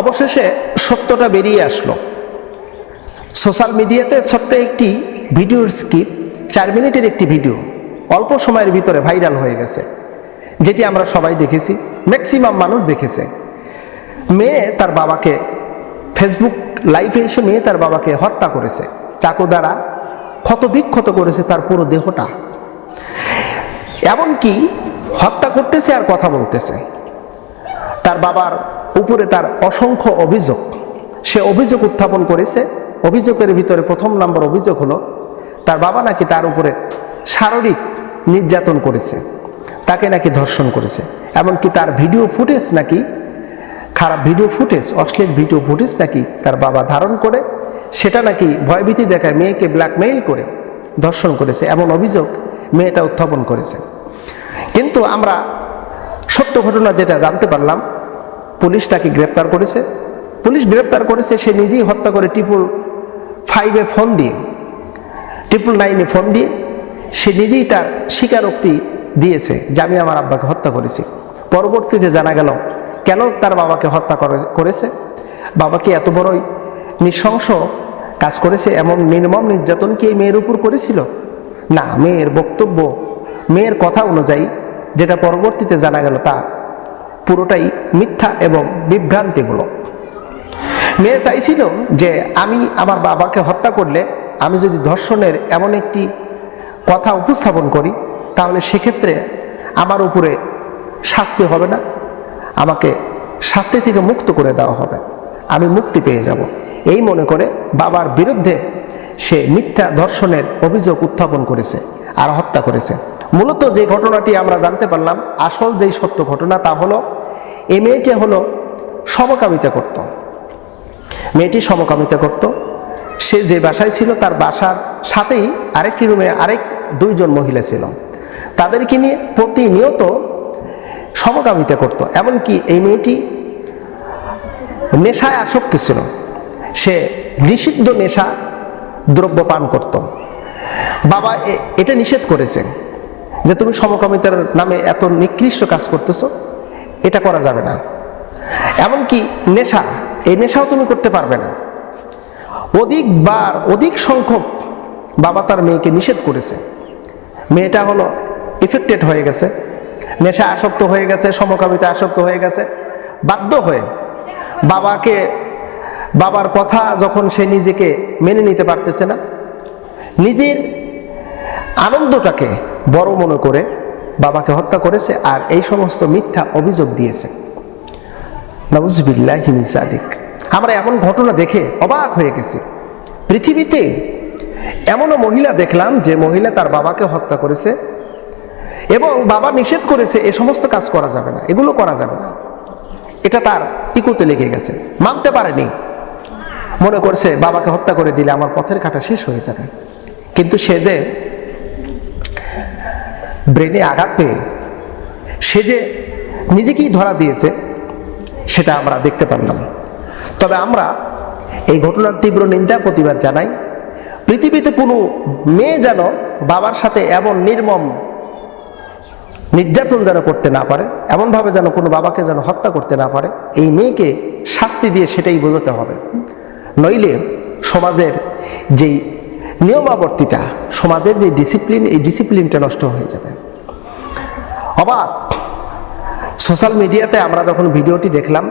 অবশেষে সত্যটা বেরিয়ে আসলো। সোশ্যাল মিডিয়াতে ছোট্ট একটি ভিডিওর স্কিপ, চার মিনিটের একটি ভিডিও অল্প সময়ের ভিতরে ভাইরাল হয়ে গেছে, যেটি আমরা সবাই দেখেছি, ম্যাক্সিমাম মানুষ দেখেছে। মেয়ে তার বাবাকে, ফেসবুক লাইভে এসে মেয়ে তার বাবাকে হত্যা করেছে। চাকু দ্বারা ক্ষত বিক্ষত করেছে তার পুরো দেহটা। এমনকি হত্যা করতেছে আর কথা বলতেছে। তার বাবার উপরে তার অসংখ্য অভিযোগ। সে অভিযোগ উত্থাপন করেছে। অভিযোগের ভিতরে প্রথম নম্বর অভিযোগ হলো, তার বাবা নাকি তার উপরে শারীরিক নির্যাতন করেছে। তাকে নাকি ধর্ষণ করেছে। এমনকি তার ভিডিও ফুটেজ নাকি খারাপ ভিডিও ফুটেজ, অশ্লীল ভিডিও ফুটেজ নাকি তার বাবা ধারণ করে, সেটা নাকি ভয়ভীতি দেখায় মেয়েকে ব্ল্যাকমেইল করে ধর্ষণ করেছে, এমন অভিযোগ মেয়েটা উত্থাপন করেছে। কিন্তু আমরা সত্য ঘটনা যেটা জানতে পারলাম পুলিশ তাকে গ্রেপ্তার করেছে। পুলিশ গ্রেপ্তার করেছে, সে নিজেই হত্যা করে ট্রিপল ফাইভে ফোন দিয়ে, ট্রিপল নাইনে ফোন দিয়ে, সে নিজেই তার স্বীকারোক্তি দিয়েছে যে আমি আমার আব্বাকে হত্যা করেছি। পরবর্তীতে জানা গেল, কেন তার বাবাকে হত্যা করে- করেছে? বাবাকে এত বড়ই নৃশংস কাজ করেছে, এমন নির্মম নির্যাতন কি এই মেয়ের উপর করেছিল? না, মেয়ের বক্তব্য, মেয়ের কথা অনুযায়ী, যেটা পরবর্তীতে জানা গেল তা পুরোটাই মিথ্যা এবং বিভ্রান্তিমূলক। মেয়ে চাইছিল যে আমি আমার বাবাকে হত্যা করলে আমি যদি ধর্ষণের এমন একটি কথা উপস্থাপন করি, তাহলে সেক্ষেত্রে আমার উপরে শাস্তি হবে না। আমাকে শাস্তি থেকে মুক্ত করে দেওয়া হবে। আমি মুক্তি পেয়ে যাব। এই মনে করে বাবার বিরুদ্ধে সে মিথ্যা ধর্ষণের অভিযোগ উত্থাপন করেছে আর হত্যা করেছে। মূলত যে ঘটনাটি আমরা জানতে পারলাম, আসল যেই সত্য ঘটনা তা হলো, এই মেয়েটি হলো সমকামিতা করতো। মেয়েটি সমকামিতা করত। সে যে বাসায় ছিল তার বাসার সাথেই আরেকটি রুমে আরেক দুইজন মহিলা ছিল। তাদেরকে নিয়ে প্রতিনিয়ত সমকামিতা করত। এমনকি এই মেয়েটি নেশায় আসক্ত ছিল। সে নিষিদ্ধ নেশা দ্রব্য পান করত। বাবা এটা নিষেধ করেছে। যে তুমি সমকামিতার নামে এত নিকৃষ্ট কাজ করতেছো, এটা করা যাবে না। এমনকি নেশা, এই নেশাও তুমি করতে পারবে না। অধিক অধিকবার অধিক সংখ্যক বাবা তার মেয়েকে নিষেধ করেছে। মেয়েটা হলো এফেক্টেড হয়ে গেছে। নেশা আসক্ত হয়ে গেছে, সমকামিতা আসক্ত হয়ে গেছে, বাধ্য হয়ে বাবাকে, বাবার কথা যখন সে নিজেকে মেনে নিতে পারতেছে না, নিজের আনন্দটাকে বড় মনে করে বাবাকে হত্যা করেছে আর এই সমস্ত মিথ্যা অভিযোগ দিয়েছে। আমরা এমন ঘটনা দেখে অবাক হয়ে গেছি। পৃথিবীতে এমনও মহিলা দেখলাম যে মহিলা তার বাবাকে হত্যা করেছে এবং বাবা নিষেধ করেছে এ সমস্ত কাজ করা যাবে না, এগুলো করা যাবে না। এটা তার ইকুতে লেগে গেছে, মানতে পারেনি। মনে করছে, বাবাকে হত্যা করে দিলে আমার পথের কাটা শেষ হয়ে যাবে। কিন্তু সে যে ব্রেনে আঘাত পেয়ে সে যে নিজেকেই ধরা দিয়েছে, সেটা আমরা দেখতে পারলাম। তবে আমরা এই ঘটনার তীব্র নিন্দা, প্রতিবাদ জানাই, পৃথিবীতে কোনো মেয়ে যেন বাবার সাথে এমন নির্মম নির্যাতন যেন করতে না পারে, এমনভাবে যেন কোনো বাবাকে যেন হত্যা করতে না পারে, এই মেয়েকে শাস্তি দিয়ে সেটাই বোঝাতে হবে। নইলে সমাজের যেই নিয়মাবর্তিতা, সমাজের যে ডিসিপ্লিন এই ডিসিপ্লিনটা নষ্ট হয়ে যাবে। অবাক। সোশ্যাল মিডিয়াতে আমরা যখন ভিডিওটি দেখলাম,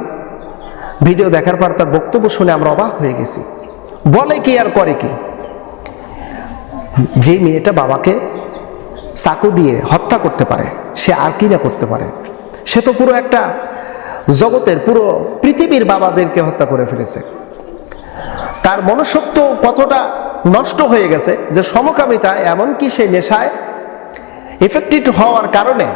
ভিডিও দেখার পর তার বক্তব্য শুনে আমরা অবাক হয়ে গেছি। বলে কি আর করে কি? যে মেয়েটা বাবাকে চাকু দিয়ে হত্যা করতে পারে, সে আর কি না করতে পারে? সে তো পুরো একটা জগতের, পুরো পৃথিবীর বাবাদেরকে হত্যা করে ফেলেছে। তার মনুষ্যত্ব কতটা নষ্ট হয়ে গেছে, যে সমকামিতা এমনকি সে নেশায় এফেক্টেড হওয়ার কারণে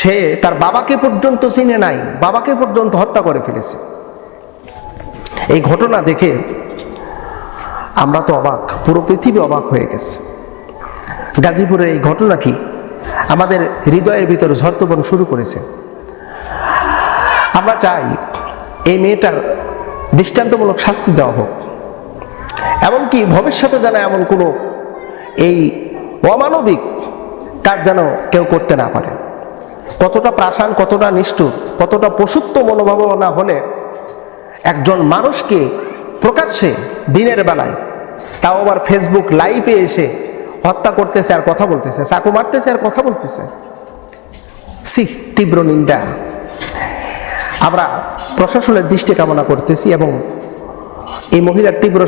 সে তার বাবাকে পর্যন্ত চিনে নাই, বাবাকে পর্যন্ত হত্যা করে ফেলেছে। এই ঘটনা দেখে আমরা তো অবাক, পুরো পৃথিবী অবাক হয়ে গেছে। গাজীপুরের এই ঘটনাটি আমাদের হৃদয়ের ভিতরে ঝর্তবন শুরু করেছে। আমরা চাই এই মেয়েটার দৃষ্টান্তমূলক শাস্তি দেওয়া হোক। এমনকি ভবিষ্যতে যেন এমন কোনো এই অমানবিক কাজ যেন কেউ করতে না পারে। কতটা প্রাসান, কতটা নিষ্ঠুর, কতটা পশুত্ব মনোভাবনা হলে একজন মানুষকে প্রকাশ্যে দিনের বেলায় তাও আবার ফেসবুক লাইভে এসে হত্যা করতেছে আর কথা বলতেছে, চাকু মারতেছে আর কথা বলতেছে। সি, তীব্র নিন্দা। আমরা প্রশাসনের দৃষ্টি কামনা করতেছি এবং এই মহিলার তীব্র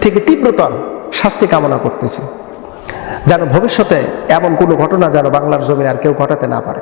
থেকে তীব্রতর শাস্তি কামনা করতেছে। যেন ভবিষ্যতে এমন কোনো ঘটনা যেন বাংলার জমিনে আর কেউ ঘটাতে না পারে।